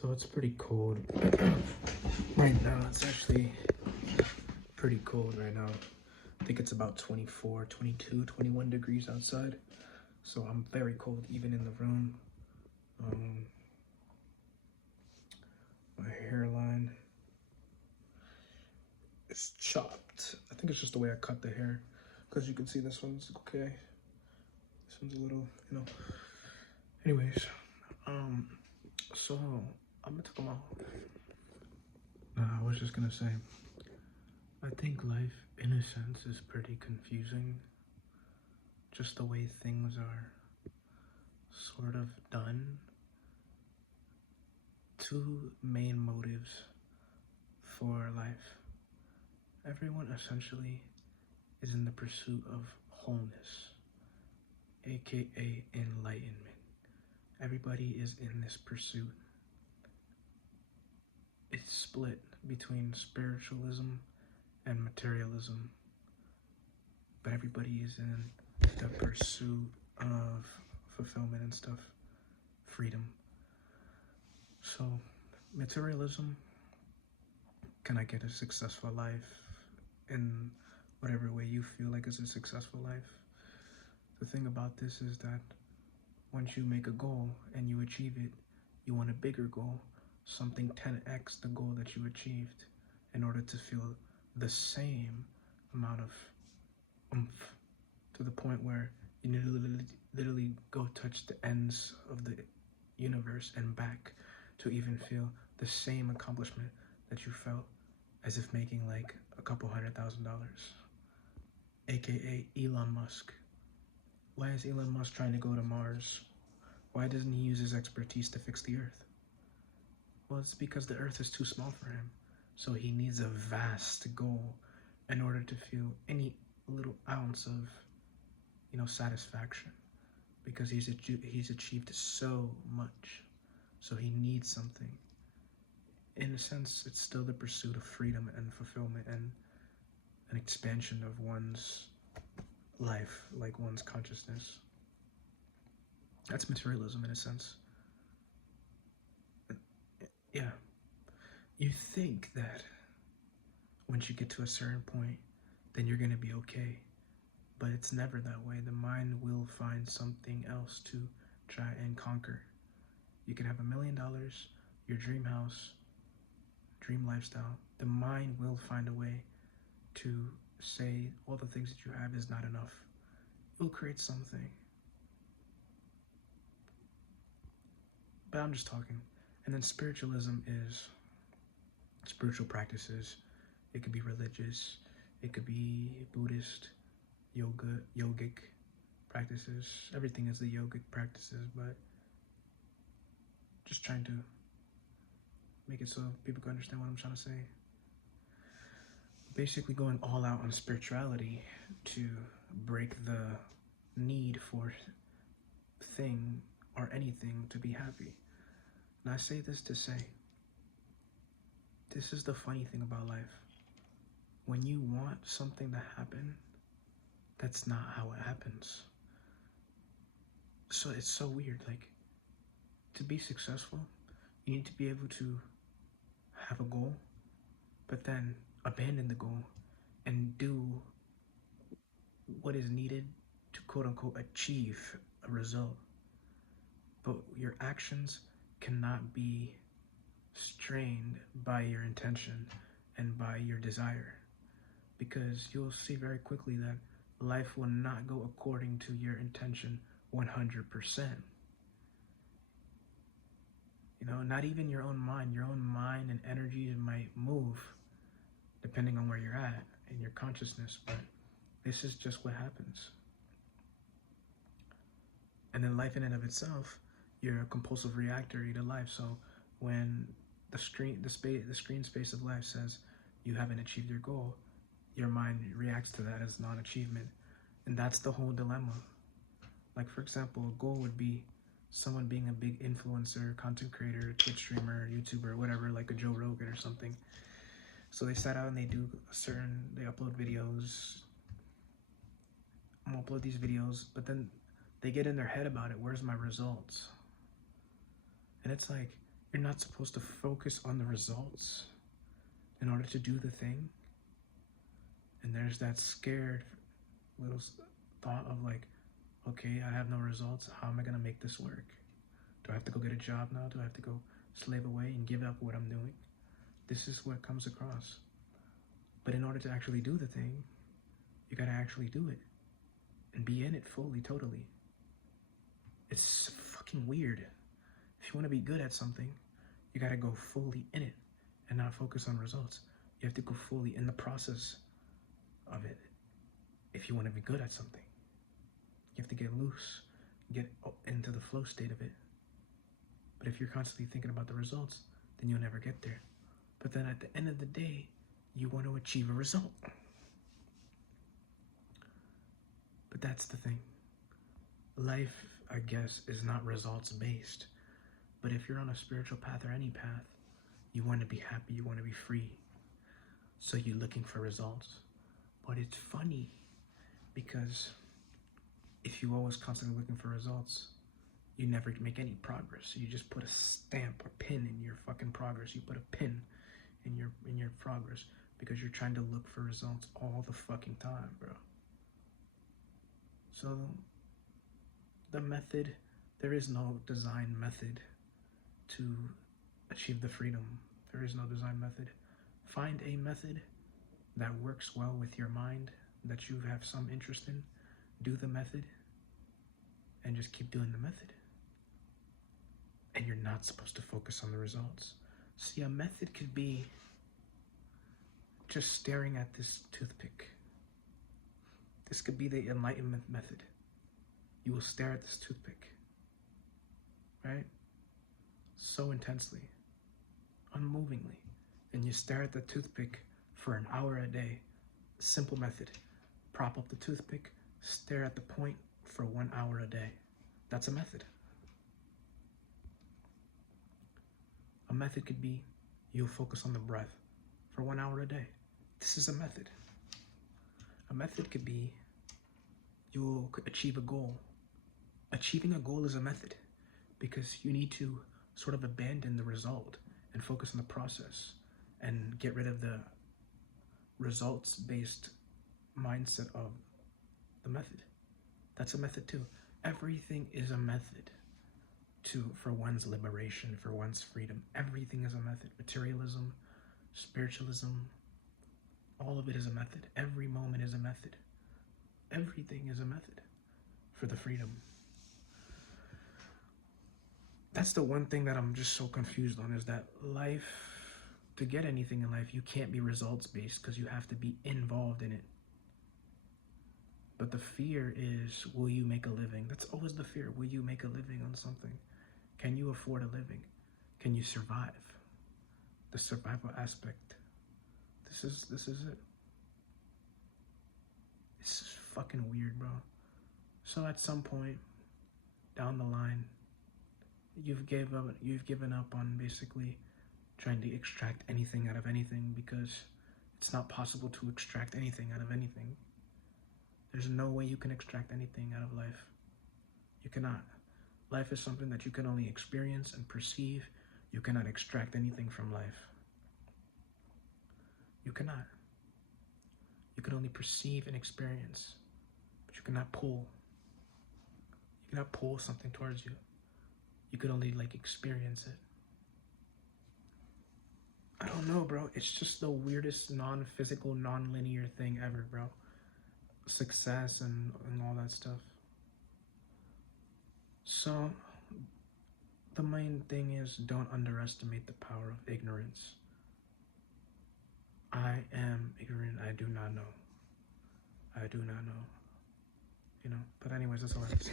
So it's pretty cold right now. It's actually pretty cold right now. I think it's about 24, 22, 21 degrees outside. So I'm very cold even in the room. My hairline is chopped. I think it's just the way I cut the hair. Because you can see this one's okay. This one's a little, Anyways, so I'm gonna talk about. I was just gonna say, I think life, in a sense, is pretty confusing. Just the way things are sort of done. Two main motives for life. Everyone essentially is in the pursuit of wholeness, aka enlightenment. Everybody is in this pursuit. It's split between spiritualism and materialism, but everybody is in the pursuit of fulfillment and stuff, freedom. So, materialism, can I get a successful life in whatever way you feel like is a successful life? The thing about this is that once you make a goal and you achieve it, you want a bigger goal, something 10x the goal that you achieved, in order to feel the same amount of oomph, to the point where you literally go touch the ends of the universe and back to even feel the same accomplishment that you felt as if making like a couple $100,000, aka Elon Musk. Why is Elon Musk trying to go to Mars? Why doesn't he use his expertise to fix the Earth? Well, it's because the Earth is too small for him. So he needs a vast goal in order to feel any little ounce of, satisfaction. Because he's achieved so much. So he needs something. In a sense, it's still the pursuit of freedom and fulfillment and an expansion of one's life, like one's consciousness. That's materialism in a sense. Yeah. You think that once you get to a certain point, then you're going to be okay. But it's never that way. The mind will find something else to try and conquer. You can have $1 million, your dream house, dream lifestyle. The mind will find a way to say all the things that you have is not enough. It will create something. But I'm just talking. And then spiritualism is spiritual practices. It could be religious. It could be Buddhist, yogic practices. Everything is the yogic practices, but just trying to make it so people can understand what I'm trying to say. Basically going all out on spirituality to break the need for thing or anything to be happy. And I say this to say, this is the funny thing about life. When you want something to happen, that's not how it happens. So it's so weird. Like, to be successful, you need to be able to have a goal, but then abandon the goal and do what is needed to quote unquote achieve a result. But your actions cannot be strained by your intention and by your desire, because you'll see very quickly that life will not go according to your intention 100%. Not even your own mind and energies might move depending on where you're at in your consciousness, but this is just what happens. And then life in and of itself, you're a compulsive reactor to life. So when the screen space of life says you haven't achieved your goal, your mind reacts to that as non-achievement. And that's the whole dilemma. Like, for example, a goal would be someone being a big influencer, content creator, Twitch streamer, YouTuber, whatever, like a Joe Rogan or something. So they set out and they upload videos, upload these videos, but then they get in their head about it. Where's my results? And it's like, You're not supposed to focus on the results in order to do the thing. And there's that scared little thought of like, okay, I have no results. How am I gonna make this work? Do I have to go get a job now? Do I have to go slave away and give up what I'm doing? This is what comes across. But in order to actually do the thing, you gotta actually do it and be in it fully, totally. It's fucking weird. If you wanna be good at something, you gotta go fully in it and not focus on results. You have to go fully in the process of it if you wanna be good at something. You have to get loose, get into the flow state of it. But if you're constantly thinking about the results, then you'll never get there. But then at the end of the day, you want to achieve a result. But that's the thing. Life, I guess, is not results based. But if you're on a spiritual path or any path, you want to be happy, you want to be free. So you're looking for results. But it's funny because if you're always constantly looking for results, you never make any progress. You just put a stamp or pin in your fucking progress. You put a pin in your progress because you're trying to look for results all the fucking time, bro. So the method, there is no design method to achieve the freedom. There is no design method. Find a method that works well with your mind, that you have some interest in. Do the method and just keep doing the method. And you're not supposed to focus on the results. See, a method could be just staring at this toothpick. This could be the enlightenment method. You will stare at this toothpick, right? So intensely, unmovingly. And you stare at the toothpick for an hour a day. Simple method. Prop up the toothpick, stare at the point for 1 hour a day. That's a method. A method could be you'll focus on the breath for 1 hour a day. This is a method. A method could be you'll achieve a goal. Achieving a goal is a method because you need to sort of abandon the result and focus on the process and get rid of the results-based mindset of the method. That's a method too. Everything is a method for one's liberation, for one's freedom. Everything is a method. Materialism, spiritualism, all of it is a method. Every moment is a method. Everything is a method for the freedom. That's the one thing that I'm just so confused on, is that life, to get anything in life, you can't be results based because you have to be involved in it. But the fear is, will you make a living? That's always the fear. Will you make a living on something? Can you afford a living? Can you survive? The survival aspect. This is it. It's just fucking weird, bro. So at some point down the line, you've given up on basically trying to extract anything out of anything because it's not possible to extract anything out of anything. There's no way you can extract anything out of life. You cannot. Life is something that you can only experience and perceive. You cannot extract anything from life. You cannot. You can only perceive and experience, but you cannot pull. You cannot pull something towards you. You could only experience it. I don't know, bro. It's just the weirdest non-physical, non-linear thing ever, bro. Success and all that stuff. So the main thing is, don't underestimate the power of ignorance. I am ignorant. I do not know. I do not know. But anyways, that's all I have to say.